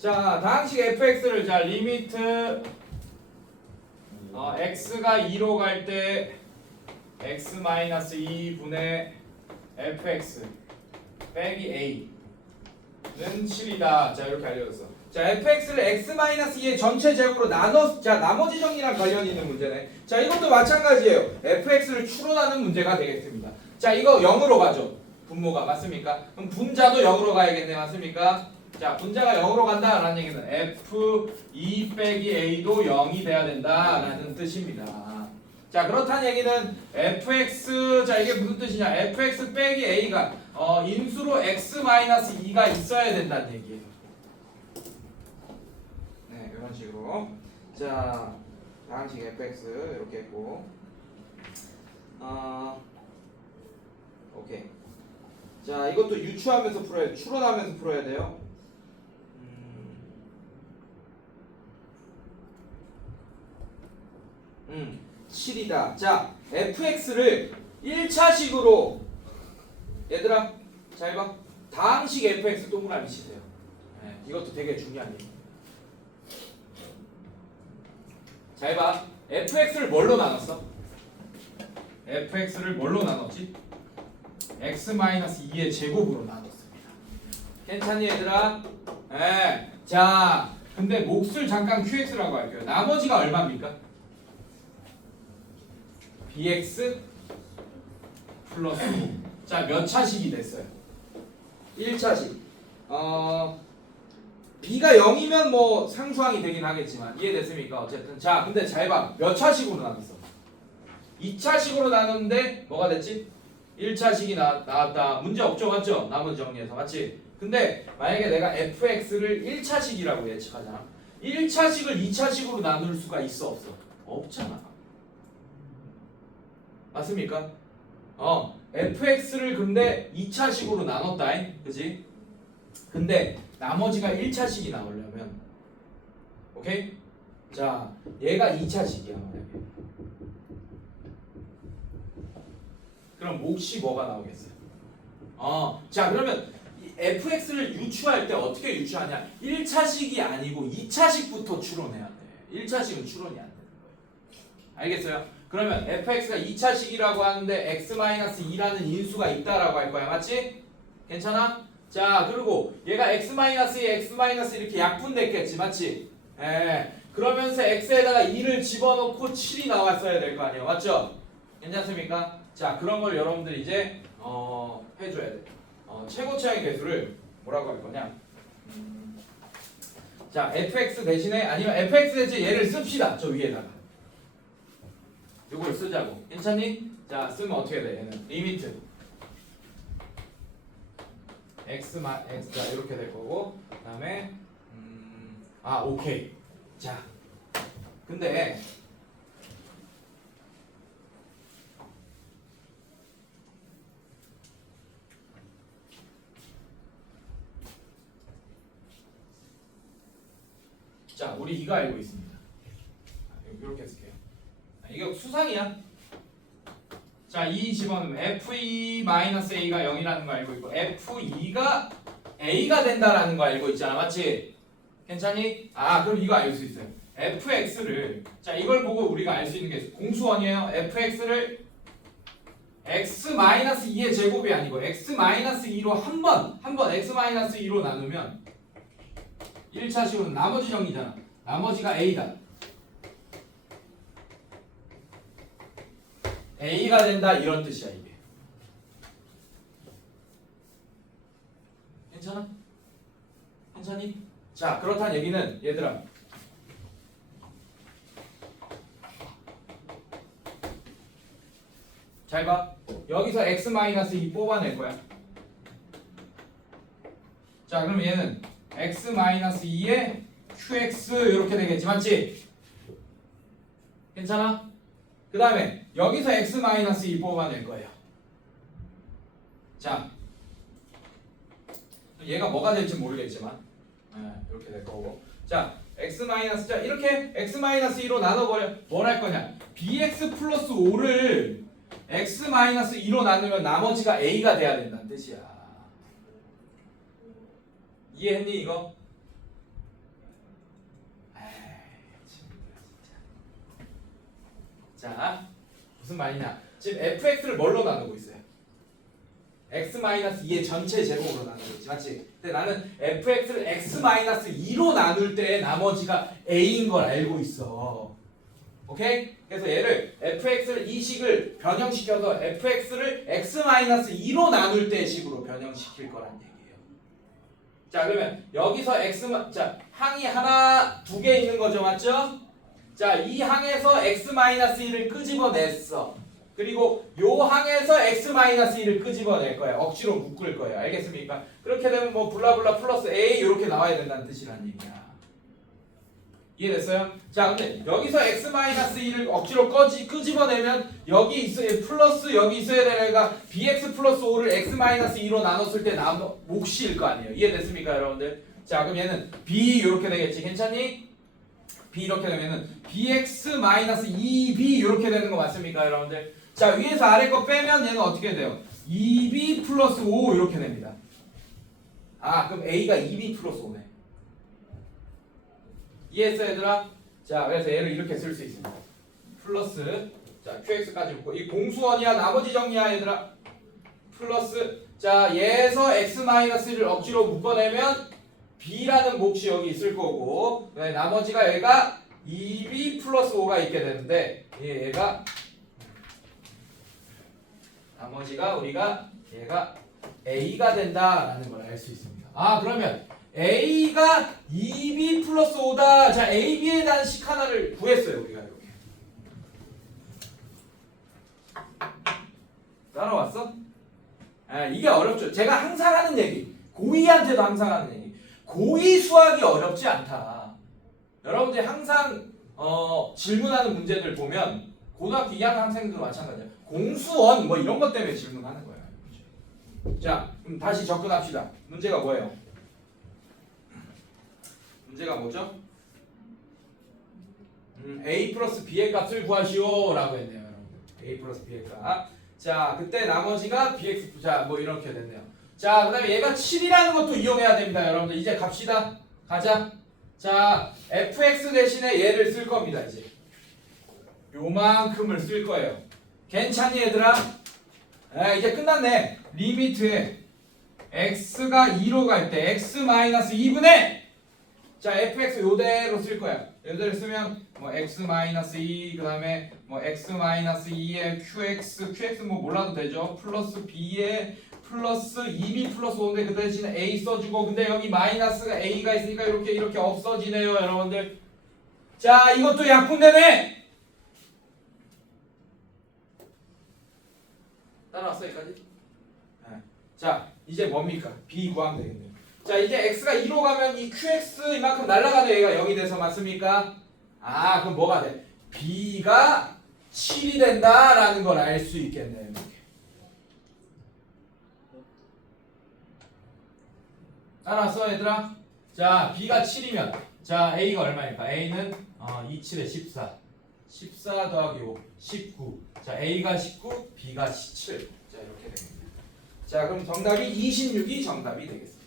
자, 다항식 fx를 자 리미트 어, x가 2로 갈 때 x 마이너스 2분의 fx 빼기 a는 7이다. 자, 이렇게 알려줬어. 자, fx를 x 마이너스 2의 전체 제곱으로 나눠 자, 나머지 정리랑 관련 있는 문제네. 자, 이것도 마찬가지예요. fx를 추론하는 문제가 되겠습니다. 자, 이거 0으로 가죠. 분모가 맞습니까? 그럼 분자도 0으로 가야겠네. 맞습니까? 자, 분자가 0으로 간다라는 얘기는 f2 빼기 a도 0이 돼야 된다라는 뜻입니다. 자, 그렇다는 얘기는 fx 자, 이게 무슨 뜻이냐? fx 빼기 a가 어, 인수로 x 마이너스 2가 있어야 된다는 얘기예요. 네, 이런 식으로. 자, 다항식 fx 이렇게 했고. 어, 오케이. 자, 이것도 유추하면서 풀어야 돼. 추론하면서 풀어야 돼요. 음, 음 7이다. 자, fx를 1차식으로 얘들아, 잘 봐. 다항식 fx 동그라미 치세요. 네, 이것도 되게 중요한 얘기. 잘 봐. fx를 뭘로 나눴어? fx를 뭘로 나눴지? x-2의 제곱으로 나눴습니다. 괜찮니 얘들아? 예. 자, 근데 몫을 잠깐 qx라고 할게요. 나머지가 얼마입니까? Bx 플러스 5. 자, 몇 차식이 됐어요? 1차식. 어, b가 0이면 뭐 상수항이 되긴 하겠지만 이해됐습니까? 어쨌든 자, 근데 잘 봐. 몇 차식으로 나눴어? 2차식으로 나눴는데 뭐가 됐지? 1차식이 나, 나왔다. 문제 없죠, 맞죠? 나머지 정리해서 맞지? 근데 만약에 내가 fx를 1차식이라고 예측하잖아. 1차식을 2차식으로 나눌 수가 있어 없어? 없잖아. 맞습니까? 어, fx를 근데 2차식으로 나눴다. 그지? 근데 나머지가 1차식이 나오려면 오케이? 자, 얘가 2차식이야, 만약에. 그럼 몫이 뭐가 나오겠어요? 어, 자 그러면 이 fx를 유추할 때 어떻게 유추하냐? 1차식이 아니고 2차식부터 추론해야 돼. 1차식은 추론이 안 되는 거예요. 알겠어요? 그러면 fx가 2차식이라고 하는데 x-2라는 인수가 있다라고 할 거야. 맞지? 괜찮아? 자 그리고 얘가 x-2에 x- 이렇게 약분됐겠지. 맞지? 예. 그러면서 x에다가 2를 집어넣고 7이 나왔어야 될 거 아니에요. 맞죠? 괜찮습니까? 자 그런 걸 여러분들 이제 어, 해줘야 돼. 어, 최고 최악의 개수를 뭐라고 할 거냐? 음, 자 fx 대신에 아니면 fx 대신 얘를 씁시다. 저 위에다가. 이걸 쓰자고. 괜찮니? 자 쓰면 어떻게 돼? 얘는 리미트 x 마 x 자 이렇게 될 거고 그다음에 음, 아 오케이. 자 근데 자, 우리 이거 알고 있습니다. 이렇게 쓸게요. 수상이야. 자, 이 집어넣으면 f2-a가 0이라는 거 알고 있고 f2가 a가 된다라는 거 알고 있잖아. 맞지? 괜찮니? 아, 그럼 이거 알 수 있어요. fx를 자, 이걸 보고 우리가 알 수 있는 게 공수원이에요. fx를 x-2의 제곱이 아니고 x-2로 한 번, 한 번 x-2로 나누면 1차식으로 나머지 정리잖아. 나머지가 A다. A가 된다 이런 뜻이야 이게. 괜찮아? 괜찮니? 자 그렇다는 얘기는 얘들아 잘 봐. 여기서 x-2 뽑아낼 거야. 자 그럼 얘는 x-2에 qx 이렇게 되겠지 맞지? 괜찮아? 그 다음에 여기서 x-2 뽑아낼 거예요. 자 얘가 뭐가 될지 모르겠지만 네, 이렇게 될 거고. 자 x 자 이렇게 x-2로 나눠버려 뭘 할 거냐? bx 플러스 5를 x-2로 나누면 나머지가 a가 돼야 된다는 뜻이야. 이해했니 이거? 자 무슨 말이냐 지금 fx를 뭘로 나누고 있어요 x-2의 전체 제곱으로 나누고 있지 맞지? 근데 나는 fx를 x-2로 나눌 때 나머지가 a인 걸 알고 있어 오케이? 그래서 얘를 fx를 이 식을 변형시켜서 fx를 x-2로 나눌 때 식으로 변형시킬 거란 얘기예요 자 그러면 여기서 x 자 항이 하나 두 개 있는 거죠 맞죠? 자 이 항에서 x-1을 끄집어냈어 그리고 요 항에서 x-1을 끄집어낼 거야 억지로 묶을 거예요 알겠습니까? 그렇게 되면 뭐 블라블라 플러스 a 이렇게 나와야 된다는 뜻이란 얘기야 이해됐어요? 자 근데 여기서 x-1을 억지로 꺼지, 끄집어내면 여기 있어야 플러스 여기 있어야 되는 애가 bx 플러스 5를 x-2로 나눴을 때 나눠 몫일 거 아니에요 이해됐습니까 여러분들? 자 그럼 얘는 b 이렇게 되겠지 괜찮니? B 이렇게 되면은 bx 2b 이렇게 되는 거 맞습니까 여러분들? 자 위에서 아래 거 빼면 얘는 어떻게 돼요? 2b 플러스 5 이렇게 됩니다 아 그럼 a가 2b 플러스 5네 이해했어 얘들아? 자 그래서 얘를 이렇게 쓸 수 있습니다 플러스 자 qx까지 묶고 이 공수원이야 나머지 정리야 얘들아 플러스 자 얘에서 x-를 억지로 묶어내면 b라는 몫이 여기 있을 거고 네, 나머지가 얘가 2b 플러스 5가 있게 되는데 얘, 얘가 나머지가 우리가 얘가 a가 된다라는 걸 알 수 있습니다. 아 그러면 a가 2b 플러스 5다. 자 ab에 대한 식 하나를 구했어요 우리가 이렇게. 따라왔어? 아, 이게 어렵죠. 제가 항상 하는 얘기. 고2한테도 항상 하는 얘기 고2 수학이 어렵지 않다. 여러분들이 항상 어, 질문하는 문제들 보면 고등학교 2학년 학생들도 마찬가지야 공수원 뭐 이런 것 때문에 질문하는 거예요. 자 그럼 다시 접근합시다. 문제가 뭐예요? 문제가 뭐죠? 음, a 플러스 b의 값을 구하시오 라고 했네요 여러분들. A 플러스 b의 값 자 그때 나머지가 bx 자 뭐 이렇게 됐네요 자 그 다음에 얘가 7이라는 것도 이용해야 됩니다 여러분들. 이제 갑시다. 가자. 자 fx 대신에 얘를 쓸 겁니다 이제. 요만큼을 쓸 거예요. 괜찮니 얘들아? 아, 이제 끝났네. 리미트에 x가 2로 갈 때 x-2분의 자 fx 요대로 쓸 거야. 요대로 쓰면 뭐 x-2 그 다음에 뭐 x-2에 qx qx 뭐 몰라도 되죠. 플러스 b에 플러스 2b 플러스 5인데 그 대신에 a 써주고 근데 여기 마이너스가 a가 있으니까 이렇게 이렇게 없어지네요 여러분들 자 이것도 약분되네 따라왔어 여기까지? 네. 자 이제 뭡니까? b 구하면 되겠네요 자 이제 x가 2로 가면 이 qx 이만큼 날아가도 얘가 0이 돼서 맞습니까? 아 그럼 뭐가 돼? b가 7이 된다라는 걸 알 수 있겠네요 이렇게. 따라왔어 얘들아? 자 b가 7이면 자 a가 얼마입니까? a는 어, 2, 7에 14 14 더하기 5 19. 자 a가 19 b가 17. 자 이렇게 됩니다. 자 그럼 정답이 26이 정답이 되겠습니다.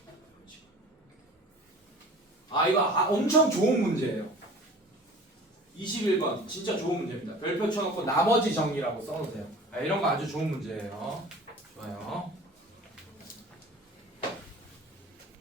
아 이거 아, 엄청 좋은 문제예요. 21번 진짜 좋은 문제입니다. 별표 쳐놓고 나머지 정리라고 써놓으세요. 아, 이런 거 아주 좋은 문제예요. 좋아요.